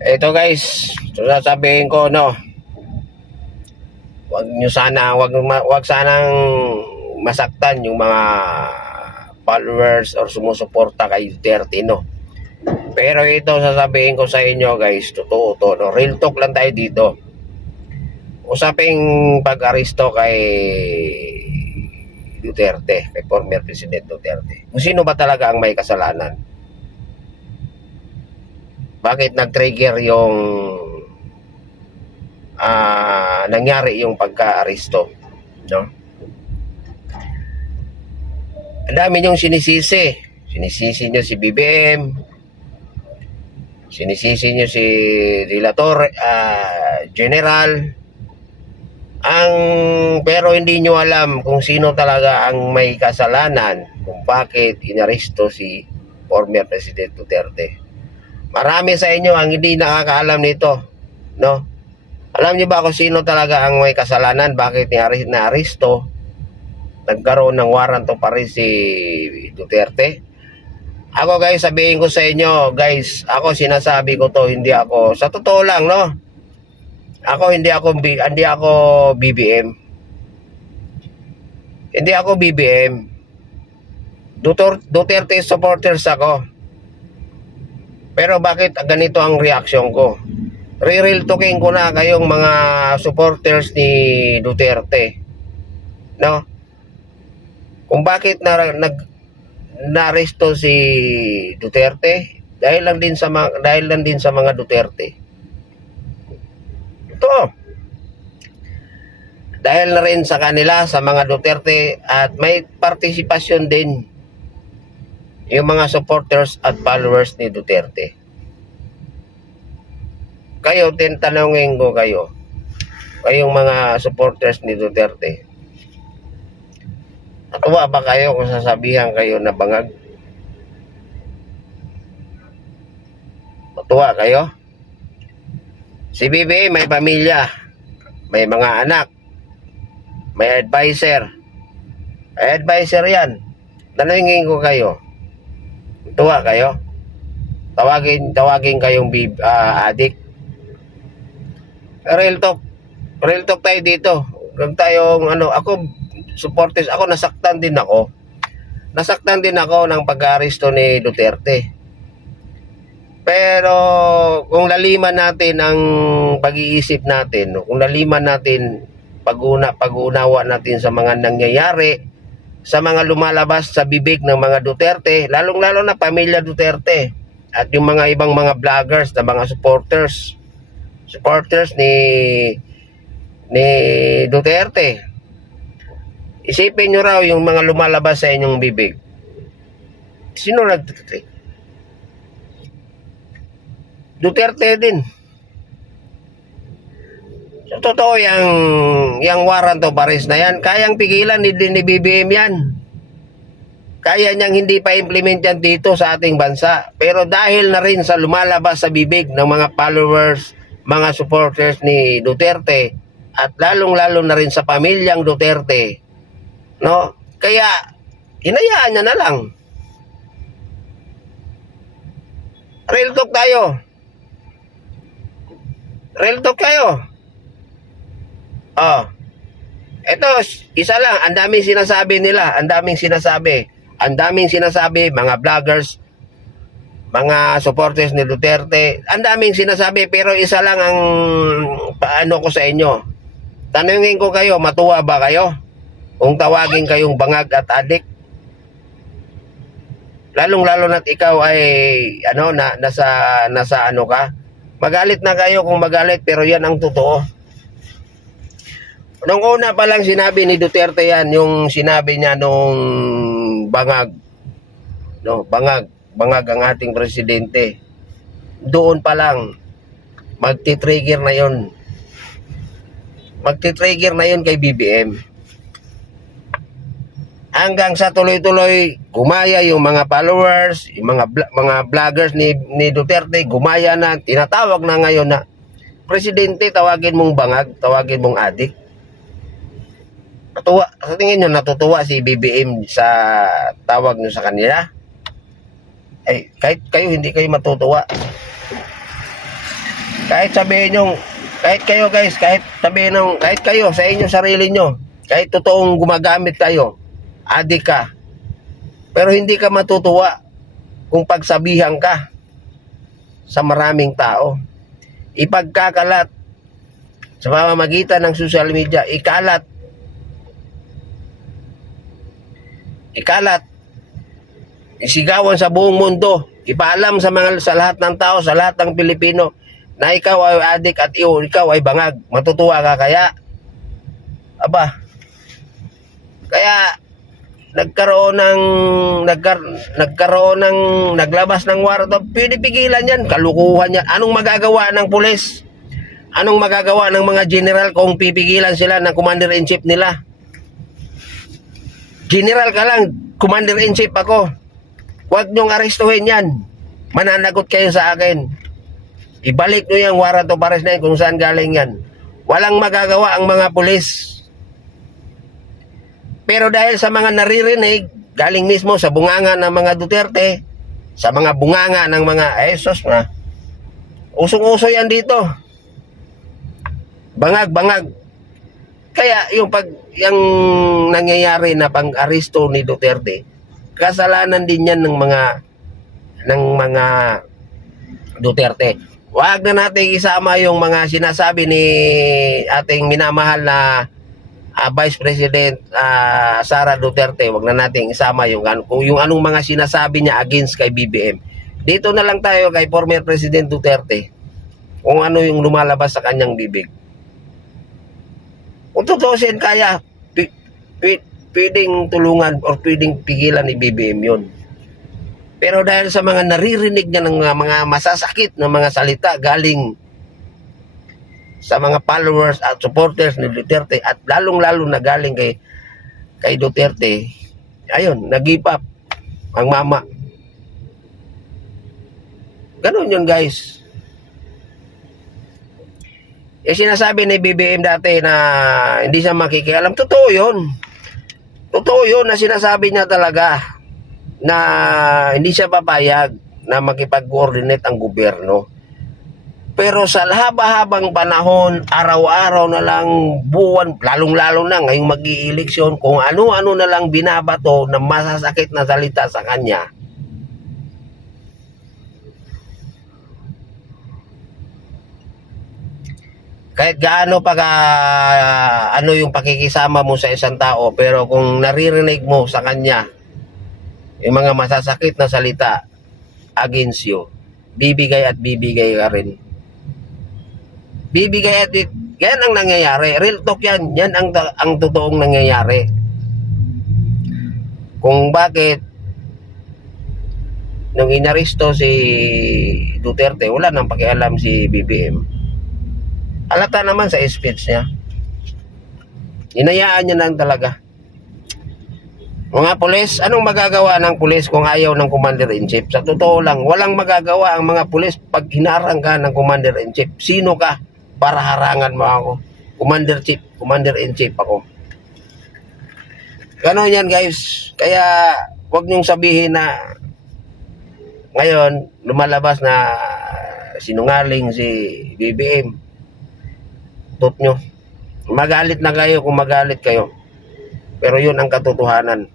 Ito guys, sasabihin ko no, wag sanang masaktan yung mga followers or sumusuporta kay Duterte no. Pero ito sasabihin ko sa inyo guys, totoo to no. Real talk lang tayo dito. Usaping pag-aresto kay Duterte, kay former President Duterte. Kung sino ba talaga ang may kasalanan? Bakit nag-trigger yung nangyari yung pagka-aresto, no? Ang dami niyong sinisisi. Sinisisi niyo si BBM, sinisisi niyo si Relator, General. Pero hindi niyo alam kung sino talaga ang may kasalanan kung bakit inaresto si former President Duterte. Marami sa inyo ang hindi nakakaalam nito, no? Alam niyo ba kung sino talaga ang may kasalanan bakit na-aresto? Nagkaroon ng warrant of arrest si Duterte. Ako guys, sabihin ko sa inyo, guys, ako sinasabi ko to, hindi ako, sa totoo lang, no? Ako hindi ako BBM. Hindi ako BBM. Duterte supporters ako. Pero bakit ganito ang reaction ko? Real talking ko na kayong mga supporters ni Duterte. No? Kung bakit na-aresto si Duterte dahil lang din sa mga Duterte. Ito. Dahil na rin sa kanila, sa mga Duterte, at may partisipasyon din yung mga supporters at followers ni Duterte. Kayo, tanongin ko kayo, kayong mga supporters ni Duterte, natuwa ba kayo kung sasabihan kayo na bangag? Natuwa kayo? Si BBM may pamilya, may mga anak, may advisor. May advisor yan. Tanungin ko kayo, tuwa kayo? Tawagin kayong adik. Real talk tayo dito. Huwag tayong ako supporters, ako nasaktan din ako ng pag-aresto ni Duterte. Pero kung laliman natin ang pag-iisip natin, kung laliman natin pag-unawa natin sa mga nangyayari, sa mga lumalabas sa bibig ng mga Duterte, lalong-lalo na pamilya Duterte at yung mga ibang mga vloggers na mga supporters ni Duterte. Isipin nyo raw yung mga lumalabas sa inyong bibig. Sino Duterte din. So, totoo yung warrant of arrest na yan. Kayang pigilan ni BBM yan. Kaya niyang hindi pa implement yan dito sa ating bansa. Pero dahil na rin sa lumalabas sa bibig ng mga followers, mga supporters ni Duterte, at lalong-lalo na rin sa pamilyang Duterte, no? Kaya hinayaan niya na lang. Real talk tayo. Real talk kayo. Ito, isa lang, ang daming sinasabi, mga vloggers, mga supporters ni Duterte, ang daming sinasabi, pero isa lang ang paano ko sa inyo. Tanungin ko kayo, matuwa ba kayo? Kung tawagin kayong bangag at adik? Lalong-lalo na't ikaw ay nasa ano ka? Magalit na kayo kung magalit, pero yan ang totoo. Nung una pa lang sinabi ni Duterte yan, yung sinabi niya nung bangag, no, bangag ang ating presidente. Doon pa lang magti-trigger na yon. Magti-trigger na yon kay BBM. Hanggang sa tuloy-tuloy gumaya yung mga followers, yung mga vloggers ni Duterte, gumaya na, tinatawag na ngayon na presidente, tawagin mong bangag, tawagin mong adik. Natuwa, sa tingin nyo natutuwa si BBM sa tawag nyo sa kanila? Ay, kahit kayo hindi kayo matutuwa. Kahit sabihin nyo, kahit kayo guys, kahit sabihin nyo, kahit kayo sa inyo sarili nyo, kahit totoong gumagamit kayo, adik ka, pero hindi ka matutuwa kung pagsabihan ka sa maraming tao. Ipagkakalat sa pamamagitan ng social media, ikalat, isigawan sa buong mundo, ipaalam sa lahat ng tao, sa lahat ng Pilipino na ikaw ay adik at ikaw ay bangag. Matutuwa ka kaya? Aba, kaya naglabas ng warrant. Pwede pigilan yan, kalukuhan yan. Anong magagawa ng pulis? Anong magagawa ng mga general kung pipigilan sila ng commander-in-chief nila? General ka lang, commander-in-chief ako. Huwag niyong arestuhin yan. Mananagot kayo sa akin. Ibalik nyo yung warrant of arrest na yan kung saan galing yan. Walang magagawa ang mga pulis. Pero dahil sa mga naririnig, galing mismo sa bunganga ng mga Duterte, sa mga bunganga ng mga esos na, usong-uso yan dito. Bangag. Kaya yung nangyayari na pang-aristo ni Duterte, kasalanan din yan ng mga Duterte. Huwag na natin isama yung mga sinasabi ni ating minamahal na Vice President Sara Duterte. Huwag na natin isama yung anong mga sinasabi niya against kay BBM. Dito na lang tayo kay former President Duterte, kung ano yung lumalabas sa kanyang bibig. Kung tutusin kaya, pwedeng tulungan o pwedeng pigilan ni BBM yun. Pero dahil sa mga naririnig niya ng mga masasakit na mga salita galing sa mga followers at supporters ni Duterte, at lalong-lalo na galing kay Duterte, ayun, nag-give-up ang mama. Ganun yun guys. Sinasabi ni BBM dati na hindi siya makikialam. Totoo yun. Totoo yun na sinasabi niya talaga na hindi siya papayag na makipag-coordinate ang gobyerno. Pero sa haba-habang panahon, araw-araw na lang, buwan, lalong-lalo na ngayong mag-i-eleksyon, kung ano-ano na lang binabato na masasakit na salita sa kanya. Kahit gaano ano yung pakikisama mo sa isang tao, pero kung naririnig mo sa kanya yung mga masasakit na salita against you, bibigay at bibigay ka rin. Bibigay at yan ang nangyayari. Real talk yan. Yan ang totoong nangyayari. Kung bakit nung inaresto si Duterte, wala nang pakialam si BBM. Halata naman sa speech niya. Hinayaan niya lang talaga. Mga pulis, anong magagawa ng pulis kung ayaw ng commander-in-chief? Sa totoo lang, walang magagawa ang mga pulis pag hinarang ka ng commander-in-chief. Sino ka para harangan mo ako? Commander-in-chief ako. Ganon yan guys. Kaya wag niyong sabihin na ngayon lumalabas na sinungaling si BBM. Tot nyo. Magalit na kayo kung magalit kayo. Pero yun ang katotohanan.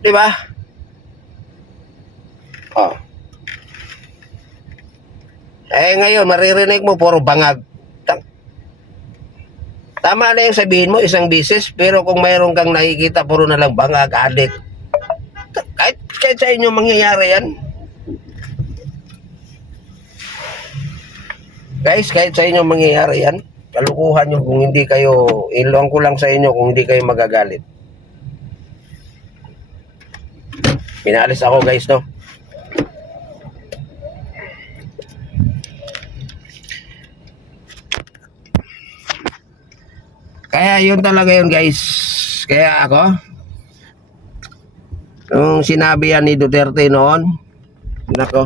Diba? Oh. Ngayon, maririnig mo, puro bangag. Tama na yung sabihin mo, isang bisis, pero kung mayroon kang nakikita, puro na lang bangag, adik. Kahit sa inyo mangyayari yan. Guys, kahit sa inyo mangyayari yan, kalukuhan nyo kung hindi kayo, iluwang ko lang sa inyo kung hindi kayo magagalit. Pinalis ako guys, no? Kaya yun talaga yun guys. Kaya ako, nung sinabi yan ni Duterte noon, nako,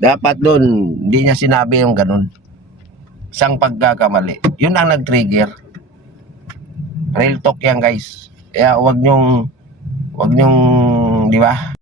dapat doon, hindi niya sinabi yung ganun. Isang pagkakamali. Yun ang nag-trigger. Real talk yan guys. Kaya wag nyong, di ba?